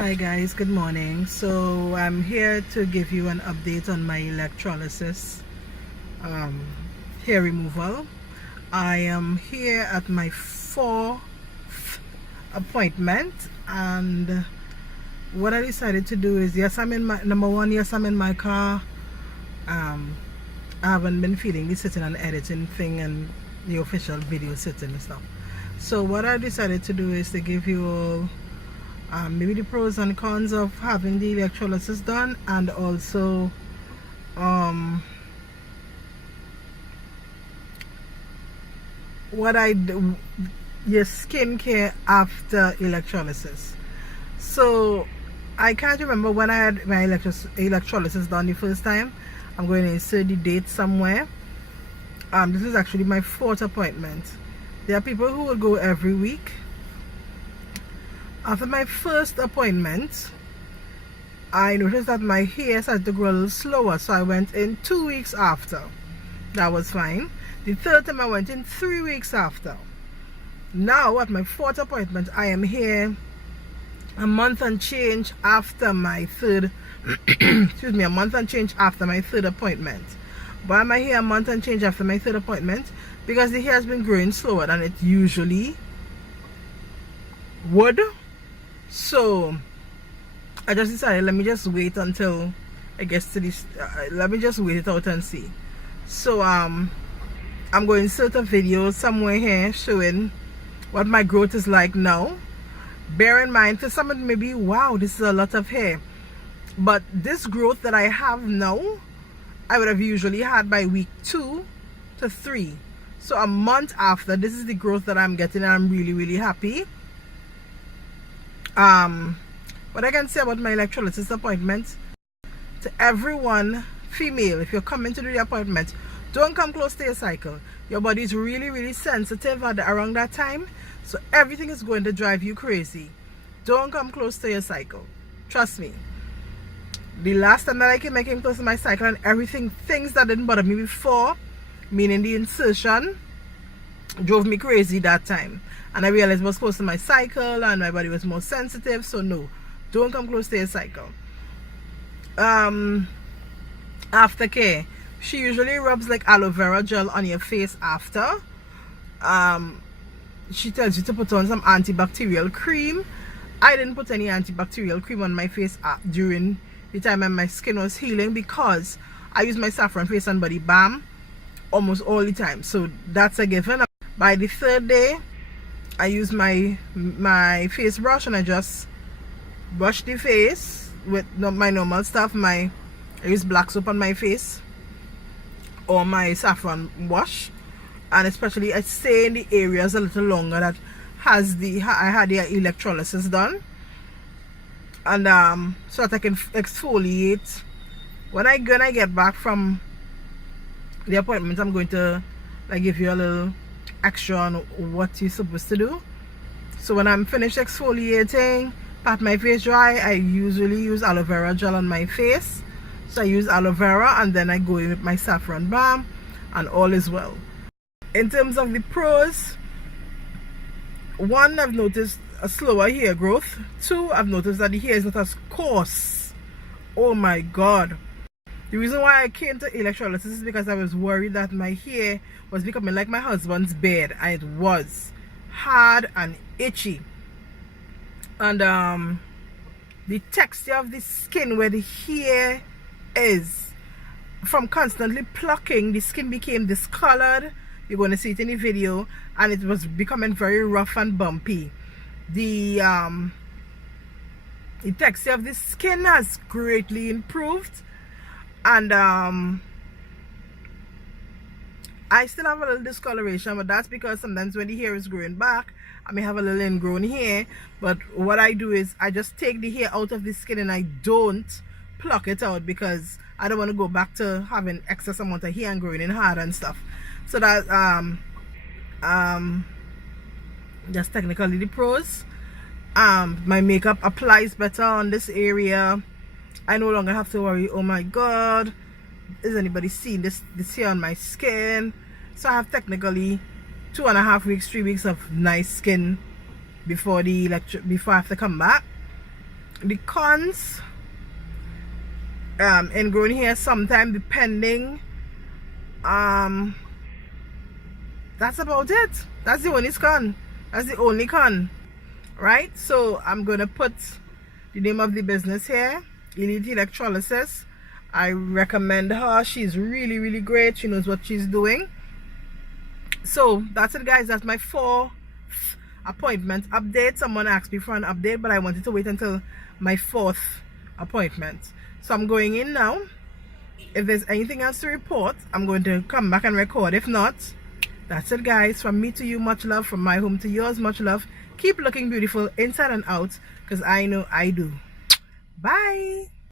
Hi guys, good morning. So I'm here to give you an update on my electrolysis um, hair removal. I am here at my 4th appointment, and what I decided to do is, yes, I'm in my yes, I'm in my car. I haven't been feeling the sitting and editing thing and the official video sitting and stuff. So what I decided to do is to give you all maybe the pros and cons of having the electrolysis done, and also what I do, your skincare after electrolysis. So I can't remember when I had my electrolysis done the first time. I'm going to insert the date somewhere. This is actually my 4th appointment. There are people who will go every week. After my first appointment, I noticed that my hair started to grow a little slower, so I went in 2 weeks after. That was fine. The third time I went in 3 weeks after. Now at my 4th appointment, I am here a month and change after my third excuse me, a month and change after my 3rd appointment. Why am I here a month and change after my 3rd appointment? Because the hair has been growing slower than it usually would. So I just decided, let me just wait until it gets to this. Let me just wait it out and see. So I'm going to insert a video somewhere here showing what my growth is like now. Bear in mind, for some it may be, wow, this is a lot of hair, but this growth that I have now, I would have usually had by week 2 to 3. So a month after, this is the growth that I'm getting, and I'm really happy. What I can say about my electrolysis appointment, to everyone, female, if you're coming to do the appointment, don't come close to your cycle. Your body is really sensitive around that time, so everything is going to drive you crazy. Don't come close to your cycle, trust me. The last time that I came close to my cycle, and things that didn't bother me before, meaning the insertion, drove me crazy that time. And I realized it was close to my cycle and my body was more sensitive. So no, don't come close to your cycle. Aftercare, she usually rubs like aloe vera gel on your face after. She tells you to put on some antibacterial cream. I didn't put any antibacterial cream on my face during the time when my skin was healing, because I use my saffron face and body balm almost all the time, so that's a given. By the 3rd day, I use my face brush and I just brush the face with my normal stuff. I use black soap on my face or my saffron wash, and especially I stay in the areas a little longer that I had the electrolysis done, and so that I can exfoliate. When I get back from the appointment, I'm going to give you a little extra on what you're supposed to do. So when I'm finished exfoliating, pat my face dry, I usually use aloe vera gel on my face. So I use aloe vera, and then I go in with my saffron balm, and all is well. In terms of the pros, 1, I've noticed a slower hair growth. 2, I've noticed that the hair is not as coarse. Oh my god. The reason why I came to electrolysis is because I was worried that my hair was becoming like my husband's beard, and it was hard and itchy. And the texture of the skin where the hair is, from constantly plucking, the skin became discolored. You're going to see it in the video, and it was becoming very rough and bumpy. The texture of the skin has greatly improved. And I still have a little discoloration, but that's because sometimes when the hair is growing back, I may have a little ingrown hair. But what I do is I just take the hair out of the skin and I don't pluck it out, because I don't want to go back to having excess amount of hair and growing in hard and stuff. So that just technically the pros. My makeup applies better on this area. I no longer have to worry, oh my god, is anybody seeing this here on my skin? So I have technically 2.5 weeks, 3 weeks of nice skin before I have to come back. The cons in growing hair sometime depending, that's about it. That's the only con. That's the only con, right? So I'm gonna put the name of the business here, Elite Electrolysis. I recommend her. She's really great. She knows what she's doing. So that's it, guys. That's my 4th appointment update. Someone asked me for an update, but I wanted to wait until my 4th appointment. So I'm going in now. If there's anything else to report, I'm going to come back and record. If not, that's it, guys. From me to you, much love. From my home to yours, much love. Keep looking beautiful inside and out, because I know I do. Bye.